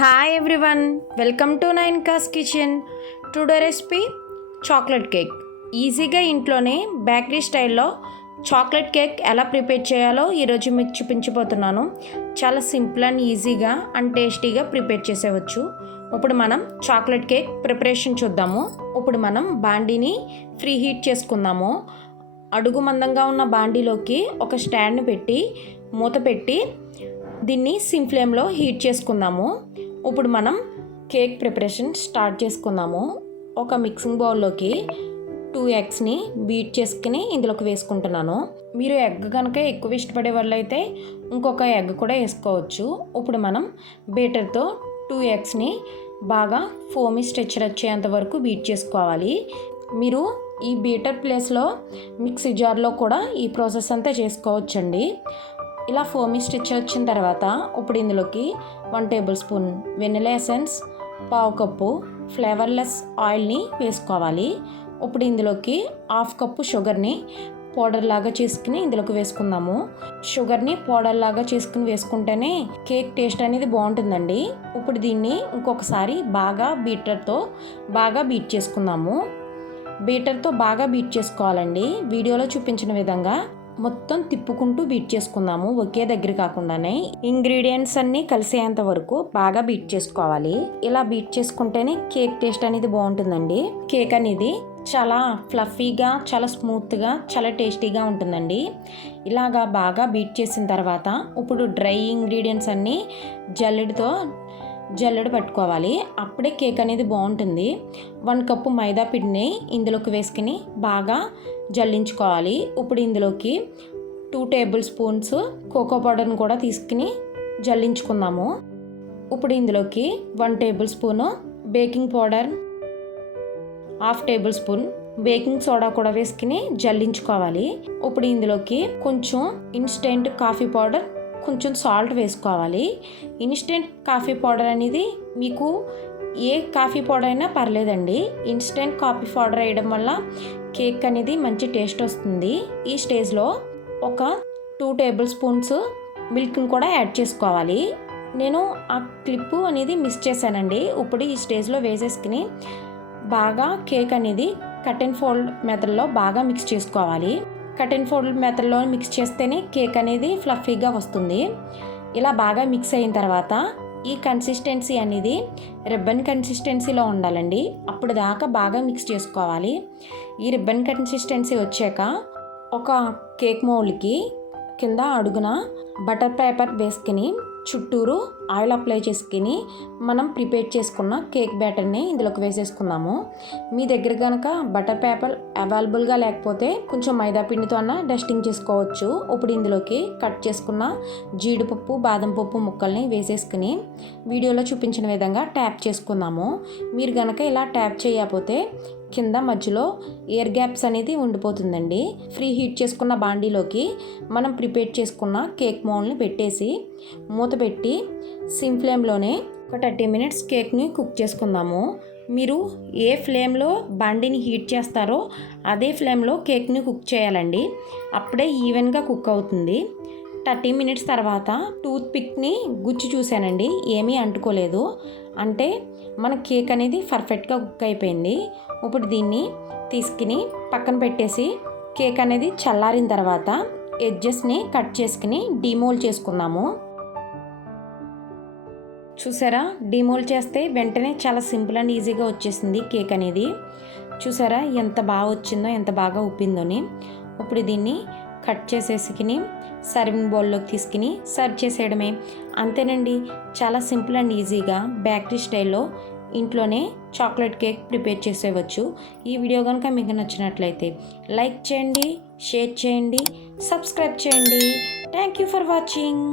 Hi everyone welcome to nine cos kitchen today recipe chocolate cake ఈజీగా ఇంట్లోనే bakery స్టైల్లో chocolate cake ఎలా prepare చేయాలో ఈరోజు మీకు చూపించబోతున్నాను. చాలా సింపుల్ అండ్ ఈజీగా అండ్ టేస్టీగా ప్రిపేర్ చేసేవచ్చు. ఇప్పుడు మనం చాక్లెట్ కేక్ ప్రిపరేషన్ చూద్దాము. ఇప్పుడు మనం బాండీని ఫ్రీ హీట్ చేసుకుందాము. అడుగు మందంగా ఉన్న బాండీలోకి ఒక స్టాండ్ పెట్టి మూత పెట్టి దీన్ని సిమ్ ఫ్లేమ్లో హీట్ చేసుకుందాము. ఇప్పుడు మనం కేక్ ప్రిపరేషన్ స్టార్ట్ చేసుకుందాము. ఒక మిక్సింగ్ బౌల్లోకి టూ ఎగ్స్ని బీట్ చేసుకుని ఇందులోకి వేసుకుంటున్నాను. మీరు ఎగ్ కనుక ఎక్కువ ఇష్టపడే వాళ్ళు అయితే ఇంకొక ఎగ్ కూడా వేసుకోవచ్చు. ఇప్పుడు మనం బీటర్తో టూ ఎగ్స్ని బాగా ఫోమి స్ట్రెచ్చర్ వచ్చేంత వరకు బీట్ చేసుకోవాలి. మీరు ఈ బీటర్ ప్లేస్లో మిక్సీ జార్లో కూడా ఈ ప్రాసెస్ అంతా చేసుకోవచ్చండి. ఇలా ఫోమీ స్టిచ్ వచ్చిన తర్వాత ఇప్పుడు ఇందులోకి one tablespoon vanilla essence పావు కప్పు ఫ్లేవర్లెస్ ఆయిల్ని వేసుకోవాలి. ఇప్పుడు ఇందులోకి హాఫ్ కప్పు షుగర్ని పౌడర్ లాగా చేసుకుని ఇందులోకి వేసుకుందాము. షుగర్ని పౌడర్ లాగా చేసుకుని వేసుకుంటేనే కేక్ టేస్ట్ అనేది బాగుంటుందండి. ఇప్పుడు దీన్ని ఇంకొకసారి బాగా బీటర్తో బాగా బీట్ చేసుకుందాము. బీటర్తో బాగా బీట్ చేసుకోవాలండి. వీడియోలో చూపించిన విధంగా మొత్తం తిప్పుకుంటూ బీట్ చేసుకుందాము. ఒకే దగ్గర కాకుండానే ఇంగ్రీడియంట్స్ అన్నీ కలిసేంత వరకు బాగా బీట్ చేసుకోవాలి. ఇలా బీట్ చేసుకుంటేనే కేక్ టేస్ట్ అనేది బాగుంటుందండి. కేక్ అనేది చాలా ఫ్లఫీగా చాలా స్మూత్గా చాలా టేస్టీగా ఉంటుందండి. ఇలాగా బాగా బీట్ చేసిన తర్వాత ఇప్పుడు డ్రై ఇంగ్రీడియంట్స్ అన్నీ జల్లెడితో జల్లెడ పట్టుకోవాలి. అప్పుడే కేక్ అనేది బాగుంటుంది. వన్ కప్పు మైదా పిండిని ఇందులోకి వేసుకుని బాగా జల్లించుకోవాలి. ఇప్పుడు ఇందులోకి టూ టేబుల్ స్పూన్స్ కోకో పౌడర్ని కూడా తీసుకుని జల్లించుకుందాము. ఇప్పుడు ఇందులోకి one tablespoon baking powder half tablespoon baking soda కూడా వేసుకుని జల్లించుకోవాలి. ఇప్పుడు ఇందులోకి కొంచెం ఇన్స్టెంట్ కాఫీ పౌడర్ కొంచెం సాల్ట్ వేసుకోవాలి. ఇన్స్టెంట్ కాఫీ పౌడర్ అనేది మీకు ఏ కాఫీ పౌడర్ అయినా పర్లేదండి. ఇన్స్టెంట్ కాఫీ పౌడర్ వేయడం వల్ల కేక్ అనేది మంచి టేస్ట్ వస్తుంది. ఈ స్టేజ్లో ఒక టూ టేబుల్ స్పూన్స్ మిల్క్ని కూడా యాడ్ చేసుకోవాలి. నేను ఆ క్లిప్పు అనేది మిస్ చేశానండి. ఇప్పుడు ఈ స్టేజ్లో వేసేసుకుని బాగా కేక్ అనేది కట్ అండ్ ఫోల్డ్ మెథడ్లో బాగా మిక్స్ చేసుకోవాలి. కట్ అండ్ ఫోల్డ్ మెథడ్లో మిక్స్ చేస్తేనే కేక్ అనేది ఫ్లఫీగా వస్తుంది. ఇలా బాగా మిక్స్ అయిన తర్వాత ఈ కన్సిస్టెన్సీ అనేది రిబ్బన్ కన్సిస్టెన్సీలో ఉండాలండి. అప్పుడు దాకా బాగా మిక్స్ చేసుకోవాలి. ఈ రిబ్బన్ కన్సిస్టెన్సీ వచ్చాక ఒక కేక్ మౌల్కి కింద అడుగున బటర్ పేపర్ వేసుకుని చుట్టూరు ఆయిల్ అప్లై చేసుకుని మనం ప్రిపేర్ చేసుకున్న కేక్ బ్యాటర్ని ఇందులోకి వేసేసుకుందాము. మీ దగ్గర కనుక బటర్ పేపర్ అవైలబుల్గా లేకపోతే కొంచెం మైదా పిండితో అన్న డస్టింగ్ చేసుకోవచ్చు. ఇప్పుడు ఇందులోకి కట్ చేసుకున్న జీడిపప్పు బాదం పప్పు ముక్కల్ని వేసేసుకుని వీడియోలో చూపించిన విధంగా ట్యాప్ చేసుకుందాము. మీరు కనుక ఇలా ట్యాప్ చేయకపోతే కింద మధ్యలో ఎయిర్ గ్యాప్స్ అనేది ఉండిపోతుందండి. ఫ్రీ హీట్ చేసుకున్న బాండీలోకి మనం ప్రిపేర్ చేసుకున్న కేక్ మౌల్ని పెట్టేసి మూత పెట్టి సిమ్ ఫ్లేమ్లోనే ఒక థర్టీ మినిట్స్ కేక్ని కుక్ చేసుకుందాము. మీరు ఏ ఫ్లేమ్లో బండిని హీట్ చేస్తారో అదే ఫ్లేమ్లో కేక్ని కుక్ చేయాలండి. అప్పుడే ఈవెన్గా కుక్ అవుతుంది. థర్టీ మినిట్స్ తర్వాత టూత్ పిక్ని గుచ్చి చూశానండి. ఏమీ అంటుకోలేదు. అంటే మన కేక్ అనేది పర్ఫెక్ట్గా కుక్ అయిపోయింది. ఇప్పుడు దీన్ని తీసుకుని పక్కన పెట్టేసి కేక్ అనేది చల్లారిన తర్వాత ఎడ్జెస్ని కట్ చేసుకుని డిమోల్ చేసుకుందాము. చూసారా? డిమోల్ చేస్తే వెంటనే చాలా సింపుల్ అండ్ ఈజీగా వచ్చేసింది కేక్ అనేది. చూసారా? ఎంత బాగా వచ్చిందో ఎంత బాగా ఉప్పిందోని. ఇప్పుడు దీన్ని కట్ చేసేసుకుని సర్వింగ్ బౌల్లోకి తీసుకుని సర్వ్ చేసేయడమే. అంతేనండి చాలా సింపుల్ అండ్ ఈజీగా బేకరీ స్టైల్లో ఇంట్లోనే చాక్లెట్ కేక్ ప్రిపేర్ చేసేవచ్చు ఈ వీడియో కనుక మీకు నచ్చినట్లయితే లైక్ చేయండి షేర్ చేయండి సబ్స్క్రైబ్ చేయండి. Thank you for watching.